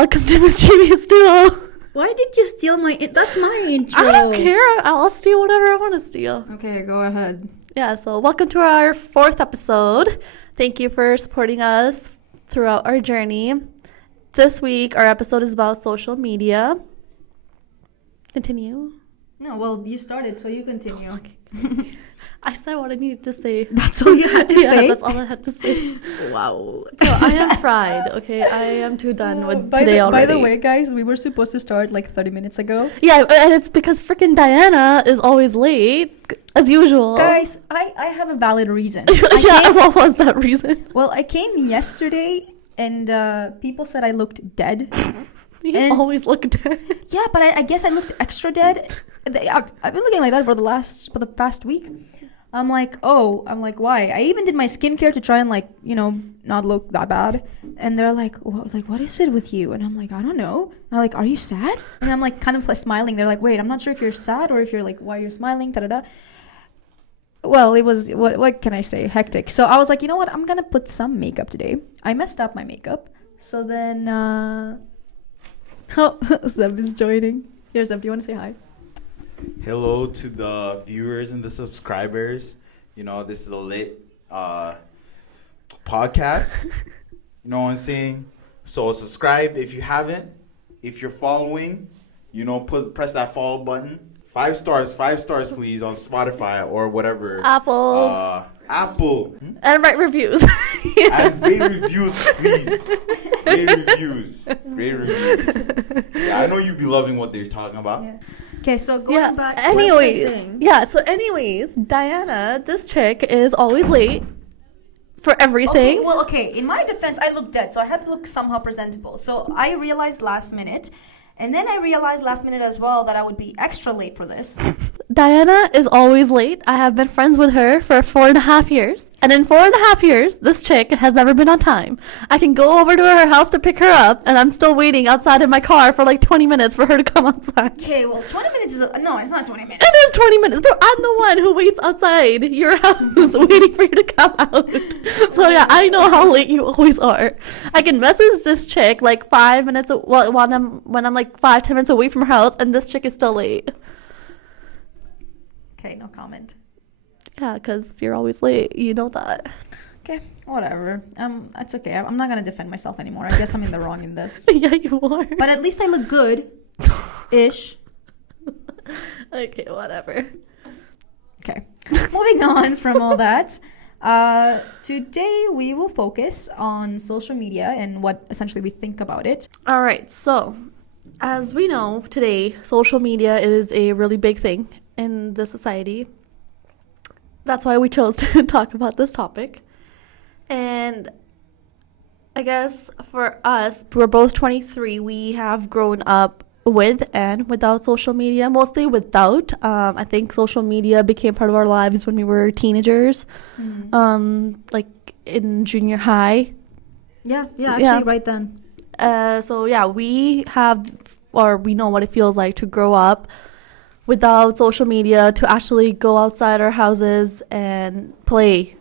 welcome to Mischievous Duo. Why did you steal my... That's my intro. I don't care. I'll steal whatever I want to steal. Okay, go ahead. Yeah, so welcome to our 4th episode. Thank you for supporting us throughout our journey. This week, our episode is about social media. Continue. No, well, you started, so you continue. Okay. I said what I needed to say. That's all you had to say? Yeah, that's all I had to say. Wow. No, I am fried, okay? I am too done with today already. By the way, guys, we were supposed to start like 30 minutes ago. Yeah, and it's because freaking Diana is always late, as usual. Guys, I have a valid reason. What was that reason? Well, I came yesterday, and people said I looked dead. You always look dead. Yeah, but I guess I looked extra dead. I've been looking like that for the past week. I'm like, why? I even did my skincare to try and not look that bad. And they're like, what is it with you? And I'm like, I don't know. And they're like, are you sad? And I'm like, kind of like smiling. They're like, wait, I'm not sure if you're sad or if you're like, why you're smiling, da-da-da. Well, it was, what can I say? Hectic. So I was like, you know what? I'm going to put some makeup today. I messed up my makeup. So then, Zeb is joining. Here, Zeb, do you want to say hi? Hello to the viewers and the subscribers. You know, this is a lit podcast. You know what I'm saying? So subscribe if you haven't. If you're following, press that follow button. 5 stars please on Spotify or whatever. Apple. Apple. And write reviews. And rate reviews, please. Rate reviews. Yeah, I know you be loving what they're talking about. Yeah. Okay, so going back. Anyways, Diana, this chick is always late for everything. Okay. In my defense, I look dead, so I had to look somehow presentable. So I realized last minute, and then I realized last minute as well that I would be extra late for this. Diana is always late. I have been friends with her for 4.5 years. And in 4.5 years, this chick has never been on time. I can go over to her house to pick her up, and I'm still waiting outside in my car for like 20 minutes for her to come outside. Okay, well, 20 minutes is... No, it's not 20 minutes. It is 20 minutes, but I'm the one who waits outside your house waiting for you to come out. So yeah, I know how late you always are. I can message this chick like 5 minutes... when I'm like 5-10 minutes away from her house, and this chick is still late. Okay, no comment. Yeah, because you're always late. You know that. Okay, whatever. It's okay. I'm not gonna defend myself anymore. I guess I'm in the wrong in this. Yeah, you are. But at least I look good-ish. Okay, whatever. Okay. Moving on from all that. Today we will focus on social media and what essentially we think about it. All right. So, as we know, today social media is a really big thing in the society. That's why we chose to talk about this topic. And I guess for us, we're both 23. We have grown up with and without social media, mostly without. I think social media became part of our lives when we were teenagers, like in junior high. Yeah, actually right then. So yeah, we know what it feels like to grow up without social media, to actually go outside our houses and play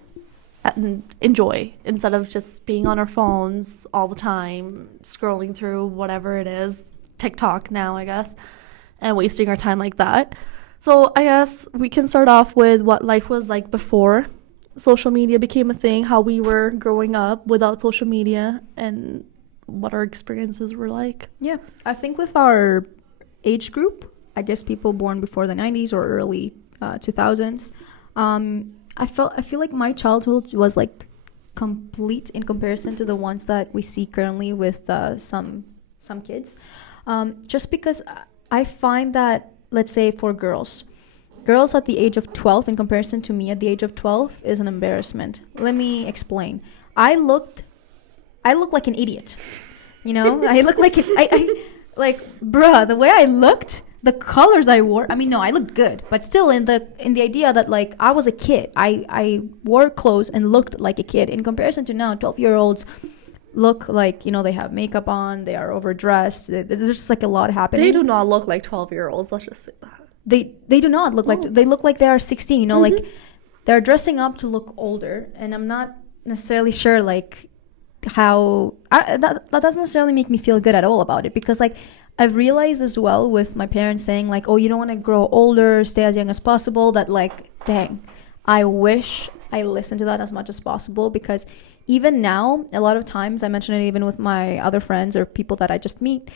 and enjoy instead of just being on our phones all the time, scrolling through whatever it is, TikTok now, I guess, and wasting our time like that. So I guess we can start off with what life was like before social media became a thing, how we were growing up without social media, and what our experiences were like. Yeah, I think with our age group, I guess people born before the 90s or early 2000s, I feel like my childhood was like complete in comparison to the ones that we see currently with some kids. Just because I find that, let's say for girls at the age of 12 in comparison to me at the age of 12 is an embarrassment. Let me explain. I look like an idiot. I look like bruh, the way I looked, the colors I wore, I looked good, but still in the idea that like I was a kid. I wore clothes and looked like a kid in comparison to now 12-year-olds look like, they have makeup on, they are overdressed. There's just like a lot happening. They do not look like 12-year-olds, let's just say that. They do not look like, they look like they are 16, like they're dressing up to look older, and I'm not necessarily sure like that doesn't necessarily make me feel good at all about it, because like I've realized as well with my parents saying like, oh, you don't want to grow older, stay as young as possible, that like, dang, I wish I listened to that as much as possible, because even now, a lot of times, I mention it even with my other friends or people that I just meet,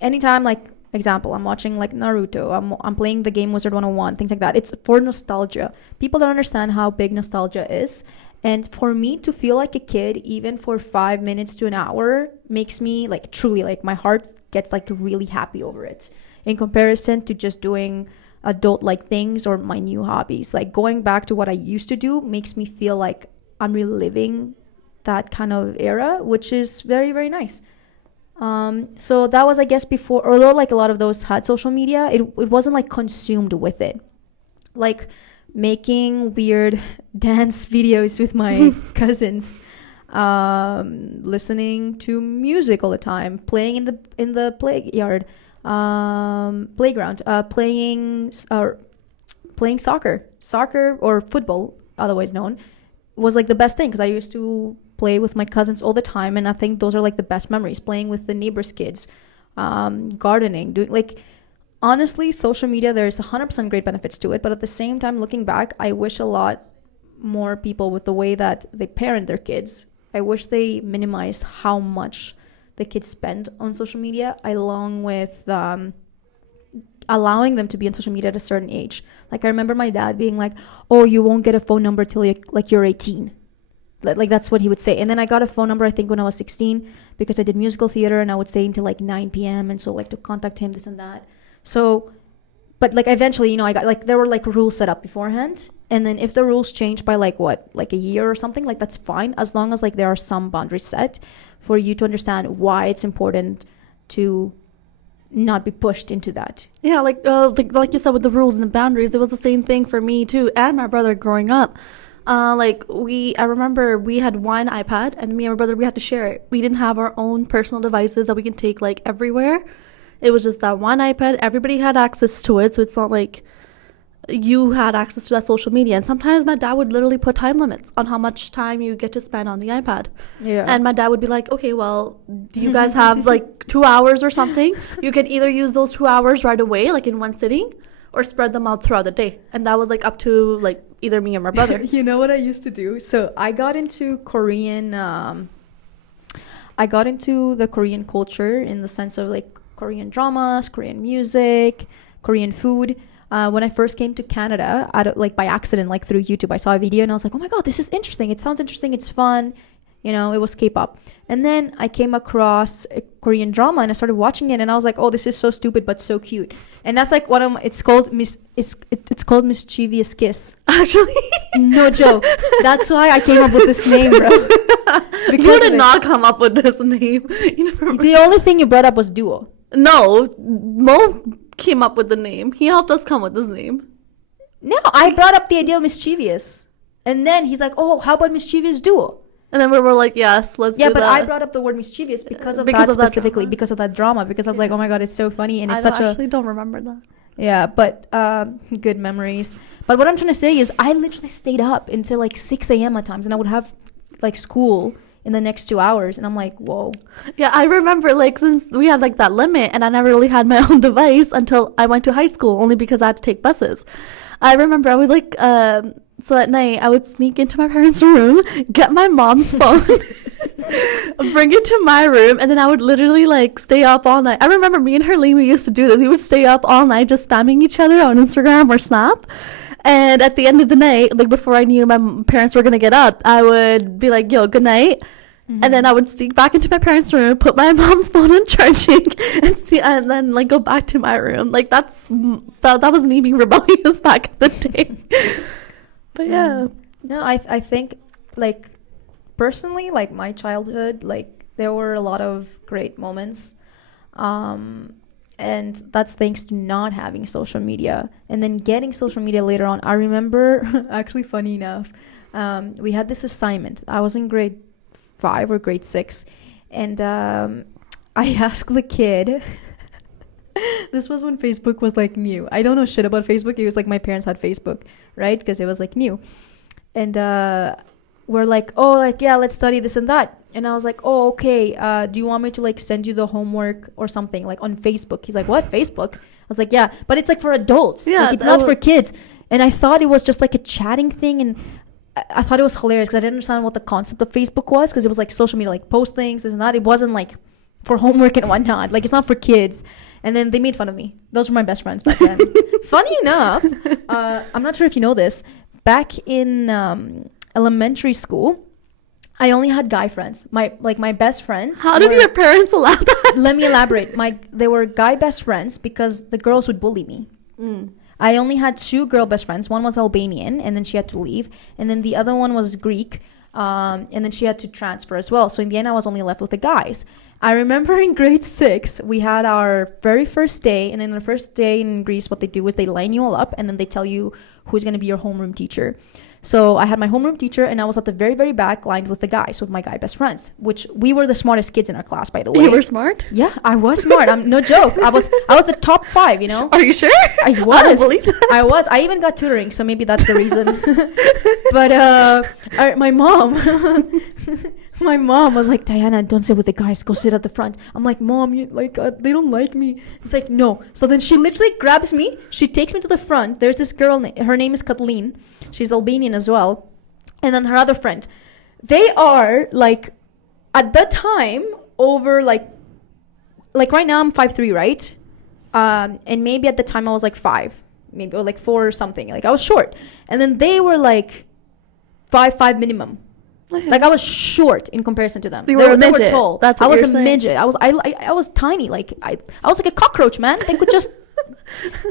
anytime, like, example, I'm watching like Naruto, I'm playing the game Wizard 101, things like that. It's for nostalgia. People don't understand how big nostalgia is. And for me to feel like a kid, even for 5 minutes to an hour, makes me like truly, like my heart gets like really happy over it, in comparison to just doing adult like things or my new hobbies. Like going back to what I used to do makes me feel like I'm reliving that kind of era, which is very, very nice. So that was, I guess, before, although like a lot of those had social media, it wasn't like consumed with it. Like making weird dance videos with my cousins, listening to music all the time, playing in the playground, playing soccer or football, otherwise known, was like the best thing, because I used to play with my cousins all the time, and I think those are like the best memories, playing with the neighbors' kids, gardening, doing like, honestly, social media, there's 100% great benefits to it, but at the same time, looking back, I wish a lot more people, with the way that they parent their kids, I wish they minimized how much the kids spend on social media, along with allowing them to be on social media at a certain age. Like I remember my dad being like, oh, you won't get a phone number till you're 18. Like that's what he would say. And then I got a phone number, I think, when I was 16, because I did musical theater, and I would stay until like 9 p.m. and so like to contact him, this and that. So, but like eventually, I got like, there were like rules set up beforehand, and then if the rules change by like a year or something, like that's fine, as long as like there are some boundaries set for you to understand why it's important to not be pushed into that. Yeah, like you said, with the rules and the boundaries, it was the same thing for me too, and my brother growing up. I remember we had one iPad, and me and my brother, we had to share it. We didn't have our own personal devices that we can take like everywhere. It was just that one iPad. Everybody had access to it, so it's not like you had access to that social media. And sometimes my dad would literally put time limits on how much time you get to spend on the iPad. Yeah. And my dad would be like, okay, well, do you guys have like 2 hours or something? You can either use those 2 hours right away, like in one sitting, or spread them out throughout the day. And that was like up to like either me or my brother. You know what I used to do? So I got into the Korean culture, in the sense of like Korean dramas, Korean music, Korean food. When I first came to Canada, like by accident, like through YouTube, I saw a video and I was like, oh my God, this is interesting. It sounds interesting. It's fun. It was K-pop. And then I came across a Korean drama and I started watching it, and I was like, oh, this is so stupid but so cute. And that's like it's called Mischievous Kiss. Actually, no joke. That's why I came up with this name, bro. You did not come up with this name. The only thing you brought up was duo. No, Mo came up with the name. He helped us come with this name. No, I brought up the idea of Mischievous. And then he's like, oh, how about Mischievous duo? And then we were like, yes, let's do that. Yeah, but I brought up the word mischievous because of that specifically, because of that drama, because I was like, oh my God, it's so funny. And it's I actually don't remember that. Yeah, but good memories. But what I'm trying to say is I literally stayed up until like 6 a.m. at times, and I would have like school in the next 2 hours, and I'm like, whoa. Yeah, I remember like since we had like that limit, and I never really had my own device until I went to high school, only because I had to take buses. I remember I was like, so at night I would sneak into my parents' room, get my mom's phone, bring it to my room, and then I would literally like stay up all night. I remember me and Herlene, we used to do this. We would stay up all night just spamming each other on Instagram or Snap. And at the end of the night, like before I knew my parents were gonna get up, I would be like, yo, good night. Mm-hmm. And then I would sneak back into my parents' room, put my mom's phone on charging, and then like go back to my room. Like that was me being rebellious back in the day. But yeah. No, I think like personally, like my childhood, like there were a lot of great moments. And that's thanks to not having social media, and then getting social media later on. I remember, actually funny enough, we had this assignment. I was in grade 5 or grade 6, and I asked the kid. This was when Facebook was like new. I don't know shit about Facebook. It was like my parents had Facebook, right? Because it was like new. And were like, oh, like, yeah, let's study this and that. And I was like, oh, okay. Do you want me to like send you the homework or something like on Facebook? He's like, what, Facebook? I was like, yeah, but it's like for adults. Yeah, like, it's not for kids. And I thought it was just like a chatting thing, and I thought it was hilarious because I didn't understand what the concept of Facebook was, because it was like social media, like post things, this and that. It wasn't like for homework and whatnot. Like, it's not for kids. And then they made fun of me. Those were my best friends back then. Funny enough, I'm not sure if you know this. Back in elementary school, I only had guy friends. My best friends. How did your parents allow that? Let me elaborate. They were guy best friends because the girls would bully me. I only had 2 girl best friends. One was Albanian, and then she had to leave. And then the other one was Greek, and then she had to transfer as well. So in the end, I was only left with the guys. I remember in grade 6, we had our very first day. And in the first day in Greece, what they do is they line you all up, and then they tell you who's going to be your homeroom teacher. So I had my homeroom teacher, and I was at the very, very back, lined with the guys, with my guy best friends, which we were the smartest kids in our class, by the way. You were smart? Yeah, I was smart. I'm no joke. I was the top 5, you know? Are you sure? I was. I don't believe that. I was. I even got tutoring, so maybe that's the reason. But my mom, my mom was like, Diana, don't sit with the guys. Go sit at the front. I'm like, Mom, they don't like me. It's like, no. So then she literally grabs me. She takes me to the front. There's this girl. Her name is Kathleen. She's Albanian as well. And then her other friend. They are like, at the time, over like right now I'm 5'3", right? And maybe at the time I was like 5, maybe, or like 4 or something. Like, I was short. And then they were like 5'5" minimum. Okay. Like, I was short in comparison to them. You were a they were midget. tall. That's what I was you're a saying. midget. I was tiny. Like, I was like a cockroach, man. They could just,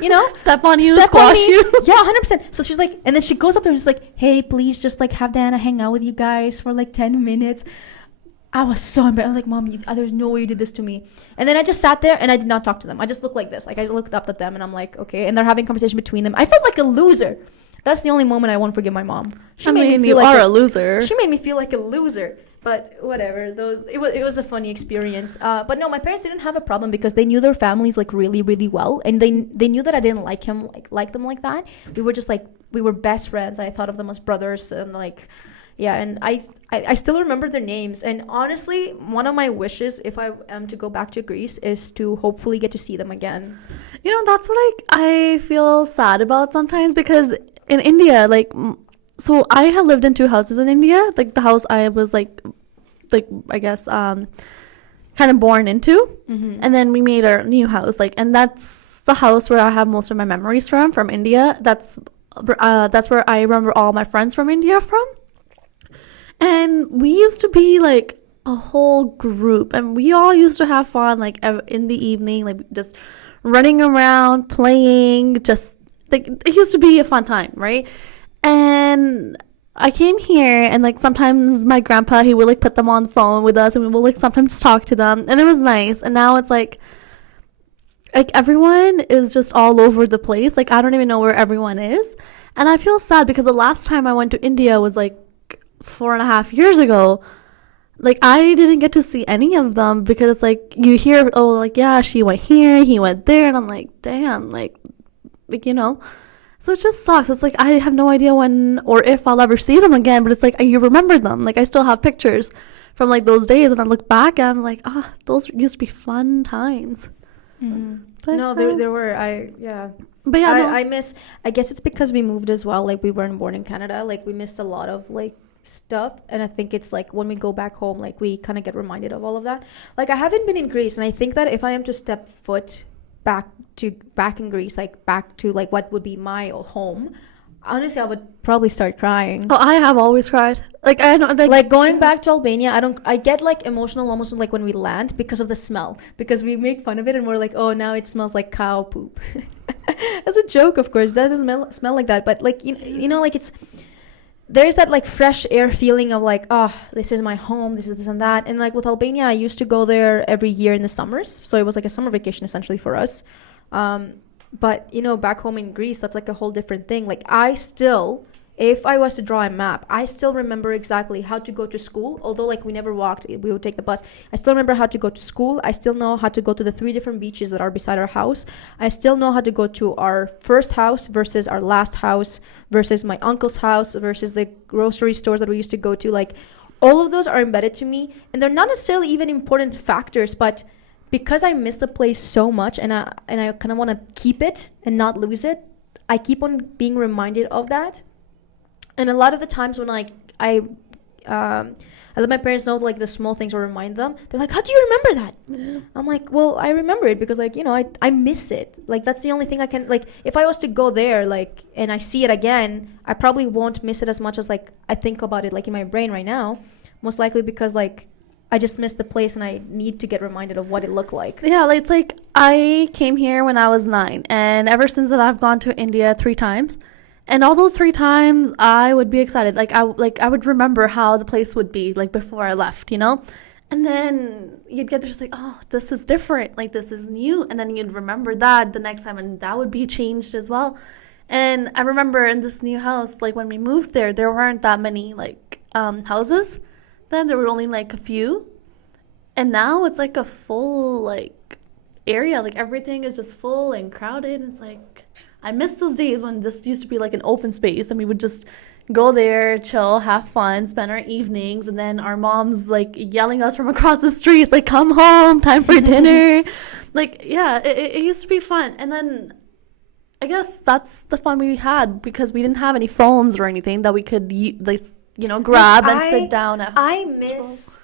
you know, Step on you, step on squash me. you. Yeah, 100%. So she's like, and then she goes up there and she's like, hey, please just like have Diana hang out with you guys for like 10 minutes. I was so embarrassed. I was like, Mom, there's no way you did this to me. And then I just sat there and I did not talk to them. I just looked like this. Like, I looked up at them and I'm like, okay. And they're having conversation between them. I felt like a loser. That's the only moment I won't forgive my mom. She made me feel like a loser. She made me feel like a loser. But whatever. Though it was a funny experience. But no, my parents didn't have a problem because they knew their families like really, really well, and they knew that I didn't like them like that. We were just like, we were best friends. I thought of them as brothers, and like, yeah. And I still remember their names. And honestly, one of my wishes, if I am to go back to Greece, is to hopefully get to see them again. You know, that's what I feel sad about sometimes, because in India, like, so I have lived in 2 houses in India. Like, the house I was like I guess kind of born into, and then we made our new house, like, and that's the house where I have most of my memories from India. That's where I remember all my friends from India from. And we used to be like a whole group, and we all used to have fun, like, in the evening, like, just running around, playing, just like, it used to be a fun time, right? And I came here, and like, sometimes my grandpa, he would like put them on the phone with us, and we would like sometimes talk to them, and it was nice. And now it's like everyone is just all over the place. Like, I don't even know where everyone is, and I feel sad because the last time I went to India was like 4.5 years ago. Like, I didn't get to see any of them because it's like, you hear, oh, like, yeah, she went here, he went there, and I'm like, damn, like, you know. So it just sucks. It's like, I have no idea when or if I'll ever see them again, but it's like, you remember them. Like, I still have pictures from like those days, and I look back and I'm like, those used to be fun times. But no, there were, yeah. But yeah, I miss, I guess it's because we moved as well. Like, we weren't born in Canada. Like, we missed a lot of like stuff, and I think it's like when we go back home, like, we kind of get reminded of all of that. Like, I haven't been in Greece, and I think that if I am to step foot back in Greece, like back to like what would be my home, honestly, I would probably start crying. I have always cried. Like, I don't like going back to Albania. I get like emotional almost like when we land because of the smell, because we make fun of it and we're like, oh, now it smells like cow poop. As a joke, of course, that doesn't smell like that, but like, you know, like, there's that like fresh air feeling of like, oh, this is my home, this is this and that. And like with Albania, I used to go there every year in the summers, so it was like a summer vacation essentially for us. But you know, back home in Greece, that's like a whole different thing. Like, I still if I was to draw a map, I still remember exactly how to go to school. Although like we never walked, we would take the bus. I still remember how to go to school. I still know how to go to the 3 different beaches that are beside our house. I still know how to go to our first house versus our last house versus my uncle's house versus the grocery stores that we used to go to. Like all of those are embedded to me, and they're not necessarily even important factors, but because I miss the place so much and I kind of want to keep it and not lose it, I keep on being reminded of that. And a lot of the times when I let my parents know like the small things or remind them, they're like, how do you remember that? Yeah. I'm like, well, I remember it because like, you know, I miss it. Like that's the only thing I can, like if I was to go there like and I see it again, I probably won't miss it as much as like I think about it like in my brain right now, most likely because like I just missed the place and I need to get reminded of what it looked like. Yeah, like, it's like I came here when I was 9, and ever since then I've gone to India 3 times. And all those 3 times, I would be excited. Like I would remember how the place would be, like, before I left, you know? And then you'd get there, just like, oh, this is different. Like, this is new. And then you'd remember that the next time, and that would be changed as well. And I remember in this new house, like, when we moved there weren't that many, like, houses. Then there were only, like, a few. And now it's, like, a full, like, area. Like, everything is just full and crowded. It's, like, I miss those days when this used to be like an open space and we would just go there, chill, have fun, spend our evenings, and then our moms like yelling us from across the streets like, come home, time for dinner. Like, yeah, it used to be fun. And then I guess that's the fun we had because we didn't have any phones or anything that we could like, you know, grab and sit down at. I miss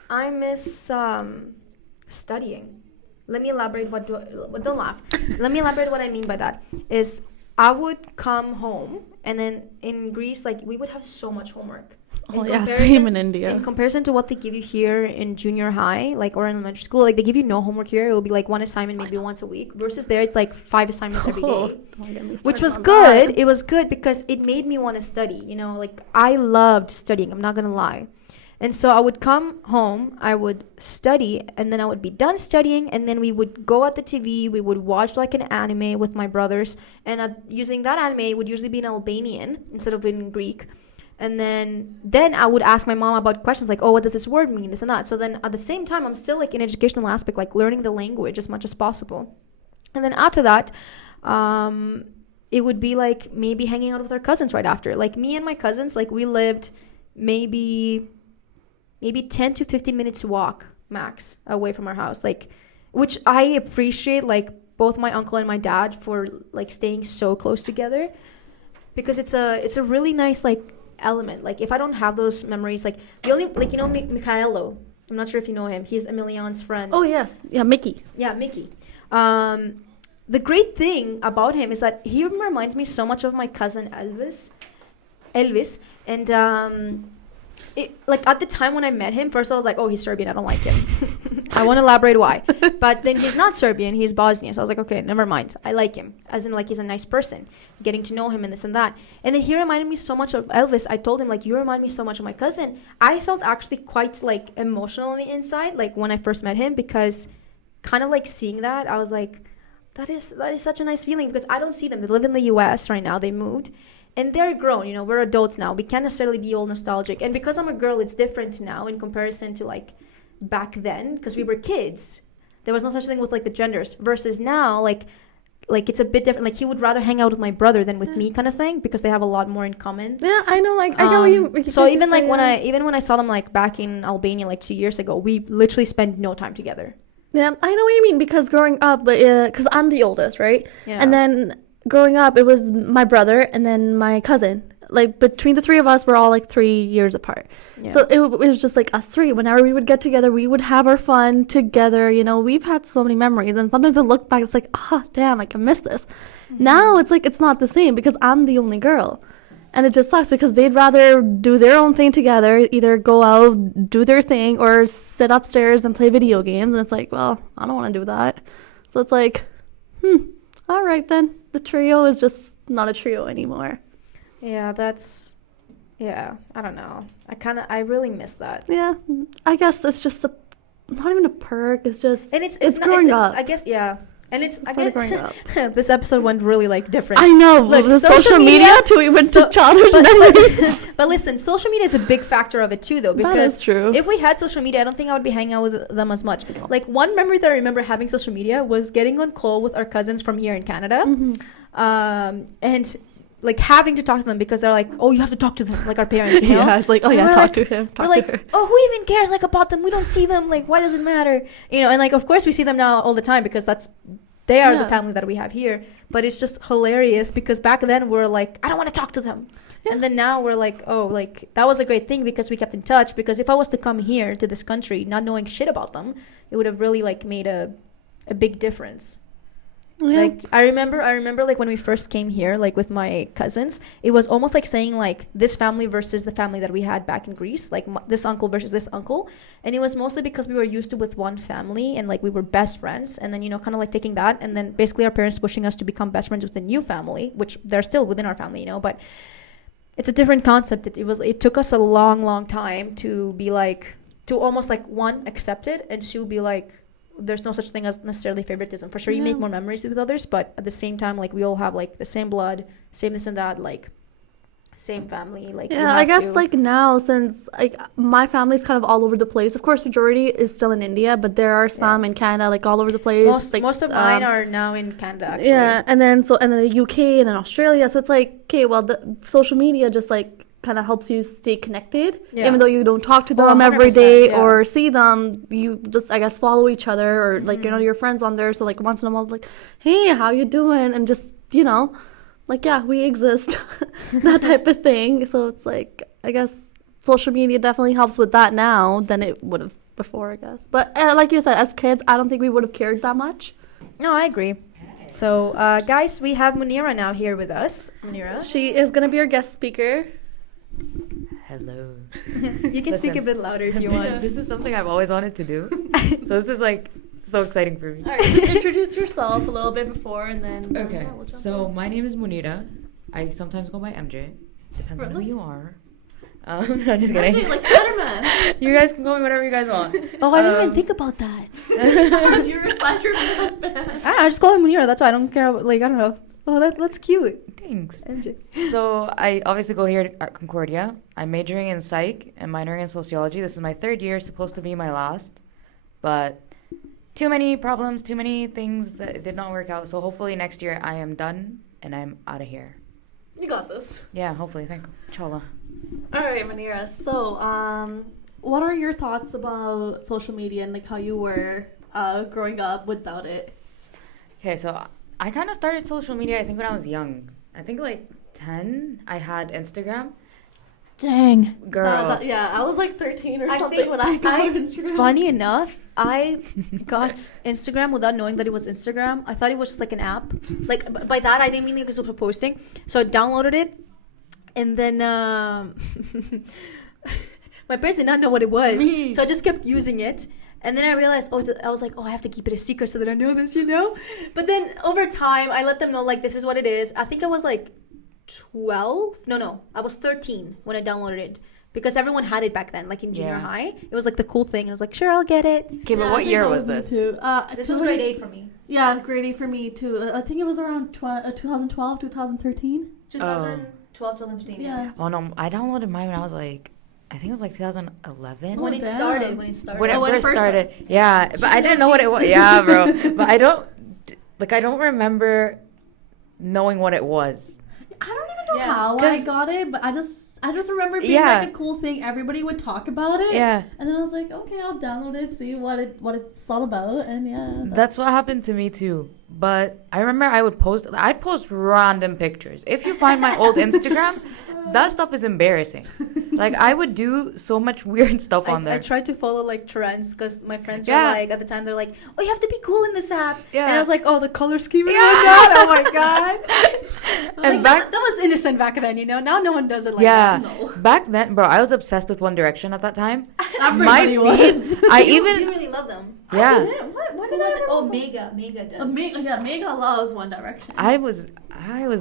studying. Let me elaborate don't laugh. Let me elaborate what I mean by that is I would come home and then in Greece, like we would have so much homework. Oh yeah, same in India. In comparison to what they give you here in junior high, like or in elementary school, like they give you no homework here. It will be like 1 assignment maybe once a week. Versus there, it's like 5 assignments every day, which was good. That. It was good because it made me want to study. You know, like I loved studying. I'm not gonna lie. And so I would come home, I would study, and then I would be done studying, and then we would go at the TV, we would watch like an anime with my brothers, and using that anime, it would usually be in Albanian instead of in Greek. And then I would ask my mom about questions like, oh, what does this word mean, this and that. So then at the same time, I'm still like in educational aspect, like learning the language as much as possible. And then after that, it would be like maybe hanging out with our cousins right after. Like me and my cousins, like we lived maybe 10 to 15 minutes walk max away from our house, like, which I appreciate, like both my uncle and my dad for like staying so close together because it's a really nice like element. Like if I don't have those memories, like the only, like, you know, Michaelo, I'm not sure if you know him, he's Emilian's friend. Oh yes, yeah, Mickey. The great thing about him is that he reminds me so much of my cousin Elvis, and like at the time when I met him, first I was like, oh, he's Serbian, I don't like him. I won't elaborate why. But then he's not Serbian, he's Bosnian. So I was like, okay, never mind. I like him. As in like he's a nice person. Getting to know him and this and that. And then he reminded me so much of Elvis. I told him like, you remind me so much of my cousin. I felt actually quite like emotional on the inside, like when I first met him, because kind of like seeing that, I was like, that is such a nice feeling because I don't see them. They live in the US right now. They moved. And they're grown, you know, we're adults now. We can't necessarily be all nostalgic. And because I'm a girl, it's different now in comparison to like back then because we were kids. There was no such thing with like the genders versus now, like it's a bit different. Like he would rather hang out with my brother than with me kind of thing because they have a lot more in common. Yeah, I know. Like I know you. So even like when I saw them like back in Albania like 2 years ago, we literally spent no time together. Yeah, I know what you mean because growing up, because I'm the oldest, right? Yeah. And then growing up, it was my brother and then my cousin. Like between the 3 of us, we're all like 3 years apart. Yeah. So it was just like us 3. Whenever we would get together, we would have our fun together. You know, we've had so many memories, and sometimes I look back, it's like, oh damn, I can miss this. Mm-hmm. Now it's like it's not the same because I'm the only girl, and it just sucks because they'd rather do their own thing together, either go out, do their thing, or sit upstairs and play video games. And it's like, well, I don't want to do that. So it's like, all right then. The trio is just not a trio anymore. Yeah, I don't know. I really miss that. Yeah, I guess it's just not even a perk. It's just, and it's growing up. I guess, yeah. And it's Part of growing up. this episode went really like different. I know. Look, The social media to even to childhood memories. But listen, social media is a big factor of it too, though, because That is true. if we had social media, I don't think I would be hanging out with them as much. Like one memory that I remember having social media was getting on call with our cousins from here in Canada, and like having to talk to them because they're like, oh, you have to talk to them, like our parents, you know? Yeah, it's like, oh And yeah, we're talk like- to him. We're Talk like, to her. oh, who even cares like about them? We don't see them. Like, why does it matter? You know, and like, of course, we see them now all the time because they are the Yeah. family that we have here. But it's just hilarious because back then we're like, I don't want to talk to them. Yeah. And then now we're like, oh, like that was a great thing because we kept in touch. Because if I was to come here to this country not knowing shit about them, it would have really like made a big difference. Yeah. Like I remember like when we first came here, like with my cousins, it was almost like saying like this family versus the family that we had back in Greece, like this uncle versus this uncle. And it was mostly because we were used to with one family and like we were best friends, and then, you know, kind of like taking that and then basically our parents pushing us to become best friends with a new family, which they're still within our family, you know, but it's a different concept. It took us a long time to be like, to almost like one, accept it, and two, be like, there's no such thing as necessarily favoritism. For sure, you make more memories with others, but at the same time, like we all have like the same blood, same this and that, like same family. Like Yeah, I guess like now, since like my family's kind of all over the place. Of course, majority is still in India, but there are some in Canada, like all over the place. Most of mine are now in Canada, actually. Yeah, and then the UK and then Australia. So it's like, okay, well, the social media just like kind of helps you stay connected, even though you don't talk to them every day or see them. You just, I guess, follow each other or like, you know, your friends on there. So like once in a while, like, hey, how you doing? And just, you know, like, yeah, we exist, that type of thing. So it's like, I guess social media definitely helps with that now than it would have before, I guess. But like you said, as kids, I don't think we would have cared that much. No, I agree. So, guys, we have Mounira now here with us. Mounira. She is going to be our guest speaker. Hello. You can speak a bit louder if you want. This is something I've always wanted to do. So this is like so exciting for me. All right, just introduce yourself a little bit before and then... Okay, we'll jump so in. my name is Mounira. I sometimes go by MJ. Depends on who Really? you are. No, just kidding. Actually, like Spider-Man. You guys can call me whatever you guys want. Oh, I didn't even think about that. You're a Spider-Man. I just call her Mounira. That's why I don't care. Like, I don't know. Oh, that's cute. Thanks. MJ. So I obviously go here at Concordia. I'm majoring in psych and minoring in sociology. This is my third year, supposed to be my last. But too many problems, too many things that did not work out. So hopefully next year I am done and I'm out of here. You got this. Yeah, hopefully. Thank you. Inshallah. All right, Mounira. So, what are your thoughts about social media and like how you were growing up without it? Okay, so I kind of started social media, I think, when I was young. I think like 10, I had Instagram. Dang. Girl. Yeah, I was like 13 or I something think when I got Instagram. Funny enough, I got Instagram without knowing that it was Instagram. I thought it was just like an app. Like by that, I didn't mean it was for posting. So I downloaded it, and then my parents did not know what it was. So I just kept using it. And then I realized, I was like, I have to keep it a secret so that I know this, you know? But then over time, I let them know, like, this is what it is. I think I was like 12. No, I was 13 when I downloaded it. Because everyone had it back then, like in junior high. It was like the cool thing. I was like, sure, I'll get it. Okay, but what year was this? Too. This was grade 8 for me. Yeah, grade 8 for me too. I think it was around 2012, 2013. 2012, 2015. Yeah. Oh, no, I downloaded mine when I was like, I think it was like 2011. When it started. When it when it first first started. Yeah, but I didn't know what it was. Yeah, bro. But I don't remember knowing what it was. I don't even know how I got it, but I just remember being like a cool thing. Everybody would talk about it. Yeah. And then I was like, okay, I'll download it, see what it's all about, and yeah. That's what happened to me too. But I remember I'd post random pictures. If you find my old Instagram, that stuff is embarrassing. Like I would do so much weird stuff on there. I tried to follow like trends because my friends were like, at the time they're like, oh, you have to be cool in this app. Yeah. And I was like, oh, the color scheme and whatnot. Oh my god. And that was innocent back then, you know. Now no one does it like that. No. Back then, bro, I was obsessed with One Direction at that time. Everybody was. You really love them. Yeah. I didn't. What Who did was I it? Oh, Mega does. Mega loves One Direction. I was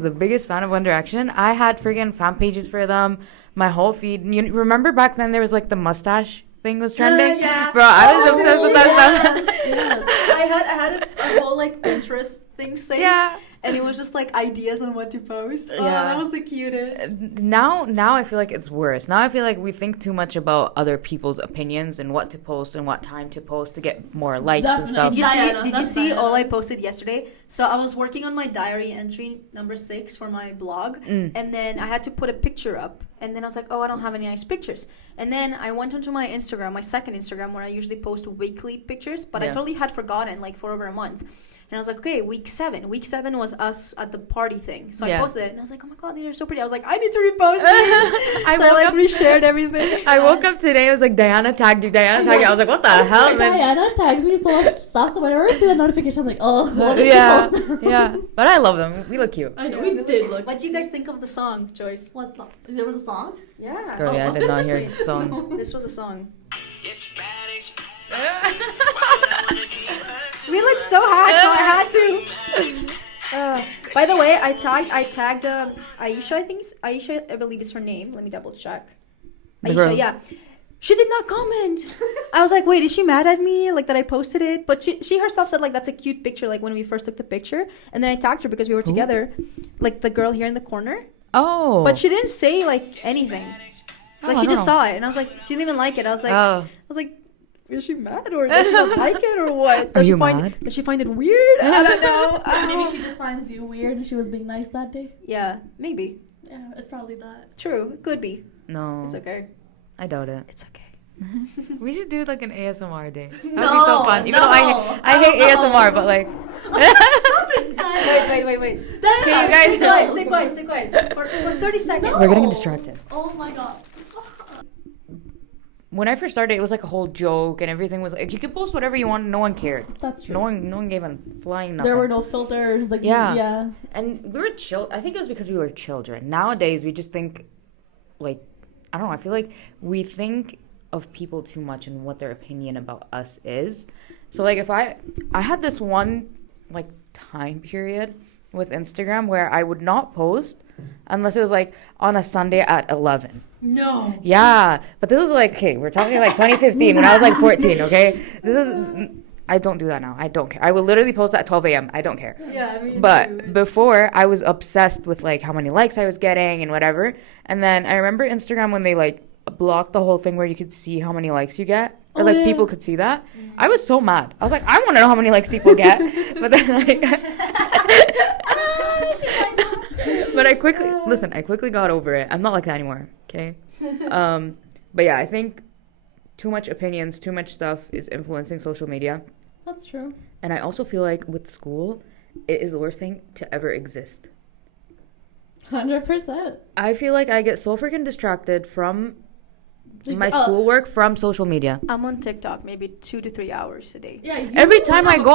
the biggest fan of One Direction. I had friggin' fan pages for them. My whole feed. You remember back then there was like the mustache thing was trending? Yeah. Bro, I was obsessed with that stuff. Yes. had a whole like Pinterest thing saved. Yeah. And it was just like ideas on what to post. Oh, Yeah. that was the cutest. Now I feel like it's worse. Now I feel like we think too much about other people's opinions and what to post and what time to post to get more likes and stuff. Did you see all I posted yesterday? So I was working on my diary entry number 6 for my blog, and then I had to put a picture up, and then I was like, oh, I don't have any nice pictures. And then I went onto my Instagram, my second Instagram, where I usually post weekly pictures, but I totally had forgotten, like, for over a month. And I was like, okay, week 7. Week 7 was us at the party thing. So I posted it, and I was like, oh my god, these are so pretty. I was like, I need to repost these. I reshared everything. I woke up today, it was like, Diana tagged you, Diana tagged you. I was like, what the hell? And then- Diana tags me so much stuff, so whenever I see the notification, I'm like, oh, what did she post? Yeah. But I love them. We look cute. I know, we did look. What do you guys think of the song, Joyce? What song? There was a song? Yeah. Girl, yeah, I did not hear the songs. This was the song. We looked so hot, so I had to. By the way, I tagged Aisha. I believe is her name. Let me double check. The Aisha, girl. yeah. She did not comment. I was like, wait, is she mad at me? Like that I posted it? But she herself said like that's a cute picture. Like when we first took the picture, and then I tagged her because we were together. Like the girl here in the corner. Oh. But she didn't say like anything. Like she just saw it, and I was like, she didn't even like it. I was like, is she mad or does she not like it or what? Are you mad? Does she find it weird? I don't know. Maybe she just finds you weird and she was being nice that day. Yeah, maybe. Yeah, it's probably that. True, it could be. No. It's okay. I doubt it. It's okay. We should do like an ASMR day. That'd be No, so fun. Even no. though I hate ASMR, but like. Wait. Okay, you guys. Stay quiet. For 30 seconds. We're gonna get distracted. Oh my god. When I first started, it was like a whole joke, and everything was like you could post whatever you want. No one cared. That's true. No one gave a flying nothing. There were no filters. Like Yeah. And we were I think it was because we were children. Nowadays, we just think, like, I don't know. I feel like we think of people too much and what their opinion about us is. So like, if I had this one like time period with Instagram where I would not post unless it was like on a Sunday at 11. No. Yeah, but this was like, okay, we're talking like 2015 when I was like 14, okay? I don't do that now. I don't care. I will literally post at 12 a.m. I don't care. Yeah, I mean. But before, I was obsessed with like how many likes I was getting and whatever. And then I remember Instagram when they like blocked the whole thing where you could see how many likes you get. Or like people could see that. I was so mad. I was like, I want to know how many likes people get. But then like... But I quickly got over it. I'm not like that anymore, okay? But yeah, I think too much opinions, too much stuff is influencing social media. That's true. And I also feel like with school, it is the worst thing to ever exist. 100%. I feel like I get so freaking distracted from my schoolwork from social media. I'm on TikTok maybe 2 to 3 hours a day. Yeah. Every time I go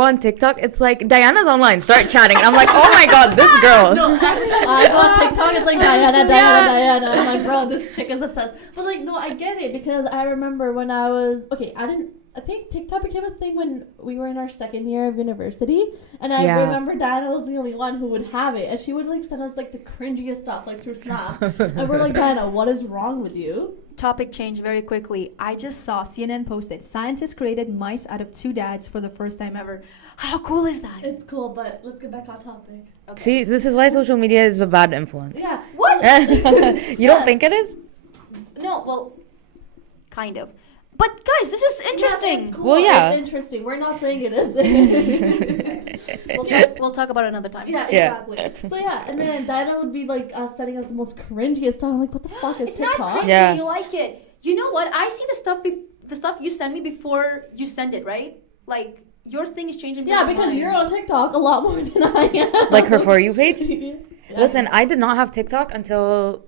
on TikTok, it's like Diana's online. Start chatting. I'm like, oh my god, this girl. No, I go on TikTok. It's like Diana. I'm like, bro, this chick is obsessed. But like, no, I get it because I remember when I was I think TikTok became a thing when we were in our second year of university, and I remember Diana was the only one who would have it, and she would like send us like the cringiest stuff like through Snap, and we're like, Diana, what is wrong with you? Topic change very quickly. I just saw CNN posted scientists created mice out of 2 dads for the first time ever. How cool is that? It's cool, but let's get back on topic. Okay. See, this is why social media is a bad influence. Yeah. What? You don't think it is? No, well, kind of. But guys, this is interesting. Yeah, it's cool. Well, yeah. It's interesting. We're not saying it isn't. We'll talk about it another time. Yeah, exactly. So yeah, and then Diana would be like sending us the most cringiest stuff. I'm like, what the fuck is It's TikTok? not cringy. Yeah. You like it. You know what? I see the stuff you send me before you send it, right? Like your thing is changing. Yeah, because mine. you're on TikTok a lot more than I am. Like her For You page? Yeah. Listen, I did not have TikTok until...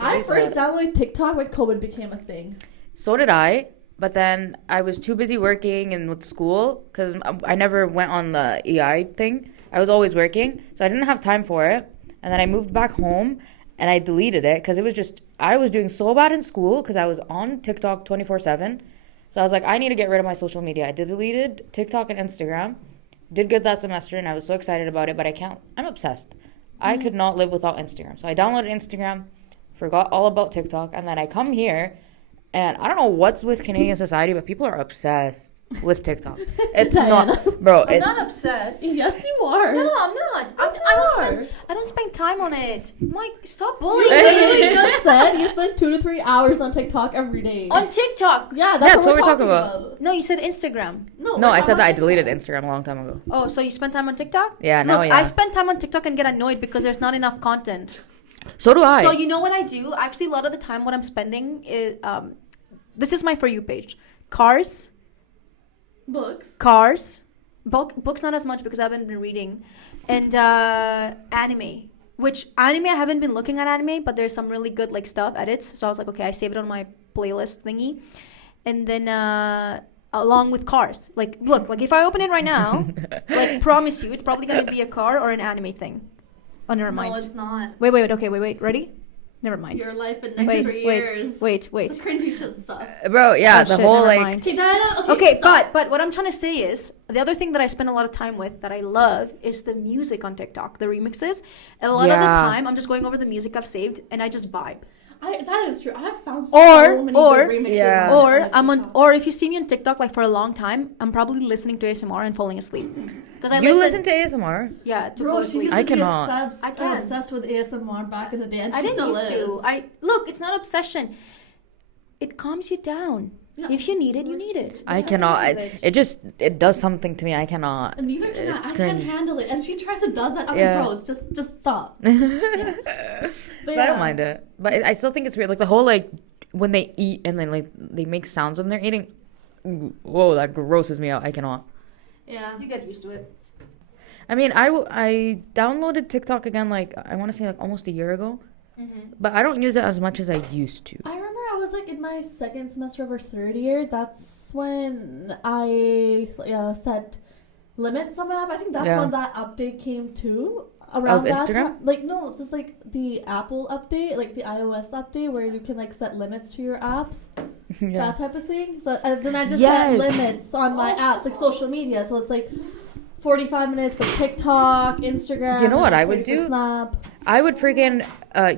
I first downloaded TikTok when COVID became a thing. So did I, but then I was too busy working and with school because I never went on the EI thing. I was always working, so I didn't have time for it. And then I moved back home and I deleted it because it was just, I was doing so bad in school because I was on TikTok 24/7. So I was like, I need to get rid of my social media. I deleted TikTok and Instagram. Did good that semester and I was so excited about it, but I can't, I'm obsessed. I could not live without Instagram. So I downloaded Instagram, forgot all about TikTok, and then I come here. And I don't know what's with Canadian society, but people are obsessed. with TikTok. It's not, bro. I'm not obsessed. Yes, you are. No, I'm not. I don't spend time on it. Mike, stop You bullying literally me. just said you spend 2 to 3 hours on TikTok every day. On TikTok. Yeah, that's what we're talking about. about. No, you said Instagram. No, we're I talking said that I about deleted TikTok. Instagram a long time ago. Oh, so you spend time on TikTok? Yeah, now Look, yeah. I spend time on TikTok and get annoyed because there's not enough content. So do I. So you know what I do? Actually, a lot of the time, what I'm spending is this is my For You page. Cars. Books not as much because I haven't been reading, and anime. Which anime I haven't been looking at anime, but there's some really good like stuff edits. So I was like, okay, I save it on my playlist thingy, and then along with cars. Like, look, like if I open it right now, like promise you, it's probably gonna be a car or an anime thing. Oh, never mind. No, it's not. Wait. Ready? Never mind. Your life in next 3 years. Wait. The cringy shit stuff. Bro, yeah, Oh, the shit, whole never like. mind. Okay, Diana. Okay, stop. but what I'm trying to say is the other thing that I spend a lot of time with that I love is the music on TikTok, the remixes. And a lot of the Yeah. time, I'm just going over the music I've saved and I just vibe. That is true. I have found Or- so many or- good remixes. Yeah. Or on I'm on, TikTok. or if you see me on TikTok like for a long time, I'm probably listening to ASMR and falling asleep. Because I You listen to ASMR? yeah, to Bro, fall she asleep. used I to be cannot. I can. obsessed with ASMR back in the day, and I she didn't still used is. to. Look, it's not obsession. It calms you down. Yeah. If you need it, you need it. I There's cannot. nothing wrong with It does something to me. I cannot. And neither can I. It's I can't cringe. handle it. And she tries to does that. I'm Yeah. like, bro, just stop. But I don't mind it. But I still think it's weird. Like the whole like when they eat and then like they make sounds when they're eating. Whoa, that grosses me out. I cannot. Yeah. You get used to it. I mean, I downloaded TikTok again. Like I want to say like almost a year ago. But I don't use it as much as I used to. I remember I was like in my second semester of our third year. That's when I set limits on my app. I think that's Yeah. when that update came too. Around that Instagram? time. Like, no, it's just like the Apple update, like the iOS update where you can like set limits to your apps. Yeah. That type of thing. So and then I just Yes. set limits on my apps, like social media. So it's like 45 minutes for TikTok, Instagram. Do you know and what like I would 30 for do? Snap. I would freaking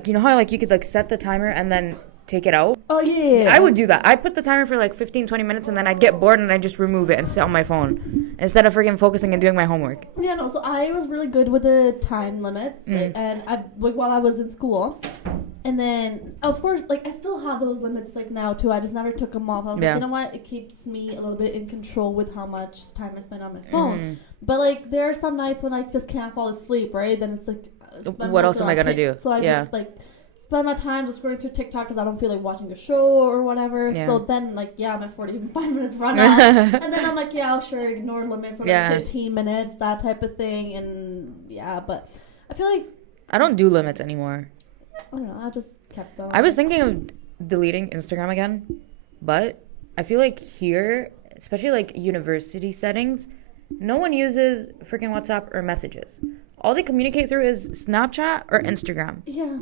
you know how like you could like set the timer and then take it out? Oh yeah. I would do that. I'd put the timer for like 15-20 minutes and then I'd get bored and I'd just remove it and sit on my phone instead of freaking focusing and doing my homework. Yeah, no. So I was really good with the time limit, and I like while I was in school, and then of course like I still have those limits like now too. I just never took them off. I was Yeah. like, you know what? It keeps me a little bit in control with how much time I spend on my phone. But like there are some nights when I just can't fall asleep. Right? Then it's like spend What most else of am I it on gonna do? So I Yeah. just like spend my time just scrolling through TikTok because I don't feel like watching a show or whatever. Yeah. So then like my 45 minutes run out, and then I'm like I'll sure ignore limit for like Yeah. 15 minutes, that type of thing, and but I feel like I don't do limits anymore. I don't know. I just kept them. I was thinking of deleting Instagram again, but I feel like here, especially like university settings, no one uses freaking WhatsApp or messages. All they communicate through is Snapchat or Instagram. Yeah,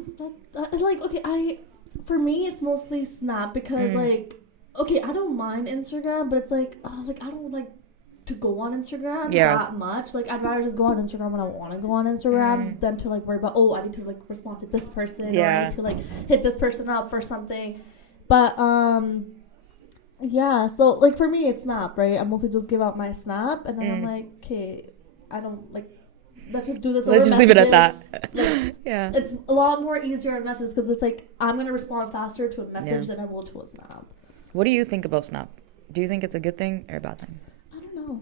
like okay. For me, it's mostly Snap because like okay, I don't mind Instagram, but it's like I don't like to go on Instagram that much. Like I'd rather just go on Instagram when I want to go on Instagram than to like worry about I need to like respond to this person or I need to like hit this person up for something. But yeah, so like for me it's Snap, right? I mostly just give out my Snap and then I'm like, okay, I don't like let's just do this over Let's just leave it at that. Like, Yeah. it's a lot more easier in messages because it's like I'm gonna respond faster to a message than I will to a Snap. What do you think about Snap? Do you think it's a good thing or a bad thing? I don't know.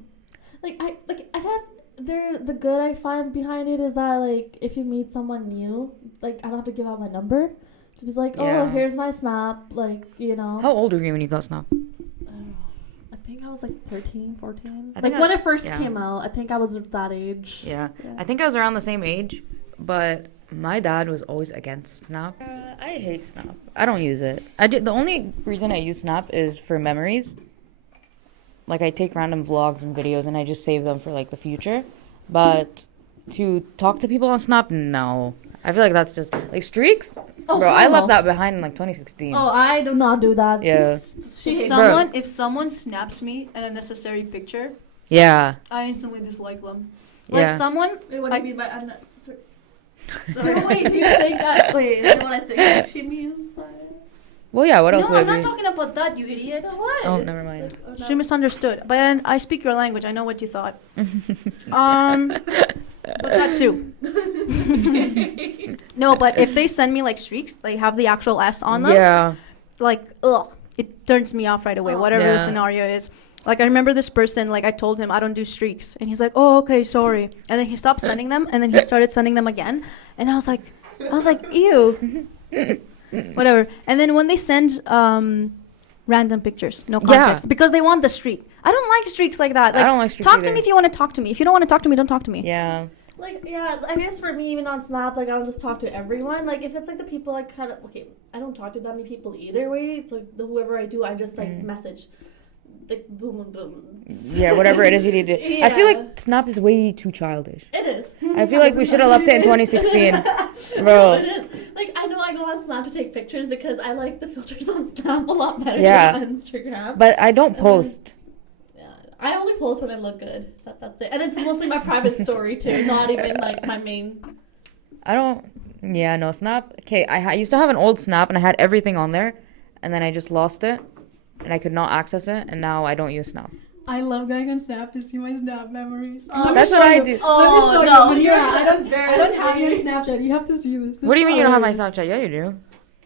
I guess the good I find behind it is that like if you meet someone new, like I don't have to give out my number. Just like, here's my Snap, like, you know. How old were you when you got Snap? I think I was like 13, 14. I Like think when it first came out, I think I was that age. Yeah. I think I was around the same age, but my dad was always against Snap. I hate Snap. I don't use it. The only reason I use Snap is for memories. Like I take random vlogs and videos and I just save them for like the future. But to talk to people on Snap, no. I feel like that's just like streaks. Bro, I hell left no. that behind in like 2016. Oh, I do not do that. Yeah. She hates If someone snaps me an unnecessary picture, Yeah. I instantly dislike them. Like Yeah. someone, Wait, what do you mean by unnecessary? sorry. Wait, do you think that? Wait, is that what I think she means by? Well, yeah. What else No, would I'm it not be? talking about that, you idiot. What? Oh, never mind. She misunderstood. But then I speak your language. I know what you thought. But that too. No, but if they send me like streaks, they have the actual S on them. Yeah. Like, ugh, it turns me off right away. Whatever the Yeah. scenario is. Like I remember this person. Like I told him I don't do streaks, and he's like, "Oh, okay, sorry." And then he stopped sending them, and then he started sending them again, and I was like, ew. Whatever. And then when they send random pictures, no context, because they want the streak. I don't like streaks like that. Like, I don't like streaks talk to either. me if you want to talk to me. If you don't want to talk to me, don't talk to me. Yeah. Like, yeah, I guess for me, even on Snap, like, I'll just talk to everyone. Like, if it's, like, the people I kind of, okay, I don't talk to that many people either way. It's, like, whoever I do, I just, like, message. Like, boom, boom, boom. Yeah, whatever it is you need to. Yeah. I feel like Snap is way too childish. It is. I feel like we should have left it in 2016. No, Bro. it is. Like, I know I go on Snap to take pictures because I like the filters on Snap a lot better Yeah. than on Instagram. But I don't post. Yeah, I only post when I look good. That's it. And it's mostly my private story, too. Not even, like, my main. I don't. Yeah, no, Snap. Okay, I used to have an old Snap and I had everything on there. And then I just lost it. And I could not access it. And now I don't use Snap. I love going on Snap to see my Snap memories. That's what I do. Let me show no, you. you're I don't embarrassing. have your Snapchat. You have to see this. What do you mean you don't have my Snapchat? Yeah, you do.